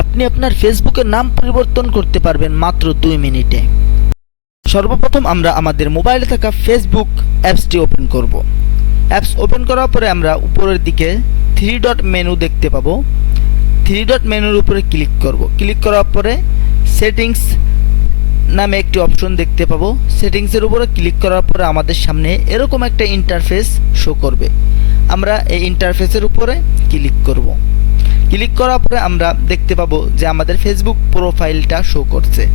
আপনি আপনার ফেসবুকের নাম পরিবর্তন করতে পারবেন মাত্র দুই মিনিটে। সর্বপ্রথম আমরা আমাদের মোবাইলে থাকা ফেসবুক অ্যাপসটি ওপেন করব। অ্যাপস ওপেন করার পরে আমরা উপরের দিকে থ্রি ডট মেনু দেখতে পাবো। থ্রি ডট মেনুর উপরে ক্লিক করব। ক্লিক করার পরে সেটিংস নামে একটি অপশন দেখতে পাবো। সেটিংসের উপরে ক্লিক করার পরে আমাদের সামনে এরকম একটা ইন্টারফেস শো করবে। আমরা এই ইন্টারফেসের উপরে ক্লিক করব। ক্লিক করার পরে আমরা দেখতে পাবো যে আমাদের ফেসবুক প্রোফাইলটা শো করছে।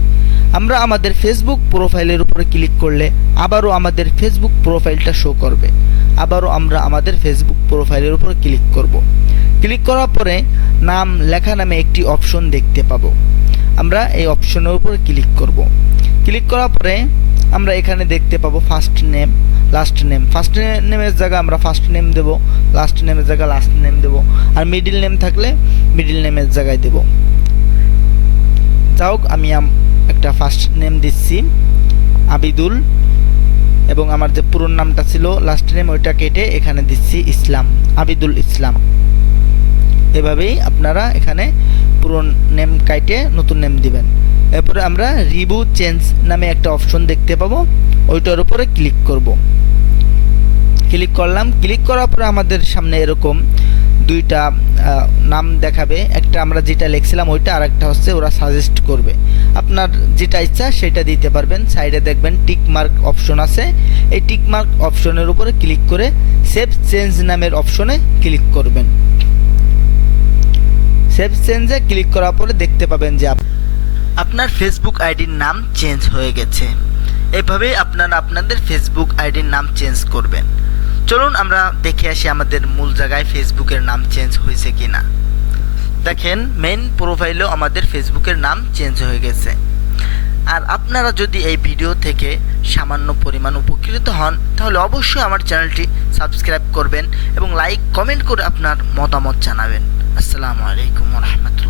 আমরা আমাদের ফেসবুক প্রোফাইলের উপরে ক্লিক করলে আবারও আমাদের ফেসবুক প্রোফাইলটা শো করবে। আবারও আমরা আমাদের ফেসবুক প্রোফাইলের উপরে ক্লিক করব। ক্লিক করার পরে নাম, লেখা নামে একটি অপশন দেখতে পাবো। আমরা এই অপশনের উপরে ক্লিক করব। ক্লিক করার পরে আমরা এখানে দেখতে পাবো first name last name first নেমের জায়গা আমরা ফার্স্ট নেম দেব লাস্ট নেমের জায়গা লাস্ট নেম দেব। আর মিডিল নেম থাকলে মিডিল নেমের জায়গায় দেব। যাই হোক, আমি একটা ফার্স্ট নেম দিচ্ছি, আবিদুল। এবং আমার যে পুরো নামটা ছিল লাস্ট নেম ওইটা কেটে এখানে দিচ্ছি ইসলাম, আবিদুল ইসলাম। এভাবেই আপনারা এখানে পুরো নেম কাইটে নতুন নেম দিবেন। এরপরে আমরা রিবু চেঞ্জ নামে একটা অপশন দেখতে পাবো। ওইটার উপরে ক্লিক করব। ক্লিক করলাম। ক্লিক করার পরে আমাদের সামনে এরকম দুইটা নাম দেখাবে। একটা আমরা যেটা লিখছিলাম ওইটা আর একটা হচ্ছে ওরা সাজেস্ট করবে। আপনার যেটা ইচ্ছা সেটা দিতে পারবেন। সাইডে দেখবেন টিক মার্ক অপশন আছে। এই টিক মার্ক অপশনের উপরে ক্লিক করে সেভ চেঞ্জ নামের অপশনে ক্লিক করবেন। সেভ চেঞ্জে ক্লিক করার পরে দেখতে পাবেন যে আপনার ফেসবুক আইডির নাম চেঞ্জ হয়ে গেছে। এভাবে আপনারা আপনাদের ফেসবুক আইডির নাম চেঞ্জ করবেন। চলুন আমরা দেখে আসি আমাদের মূল জায়গায় ফেসবুকের নাম চেঞ্জ হয়েছে কিনা। দেখেন মেন প্রোফাইলেও আমাদের ফেসবুকের নাম চেঞ্জ হয়ে গেছে। আর আপনারা যদি এই ভিডিও থেকে সামান্য পরিমাণ উপকৃত হন, তাহলে অবশ্যই আমার চ্যানেলটি সাবস্ক্রাইব করবেন এবং লাইক কমেন্ট করে আপনার মতামত জানাবেন। আসসালামু আলাইকুম রহমতুল্লাহ।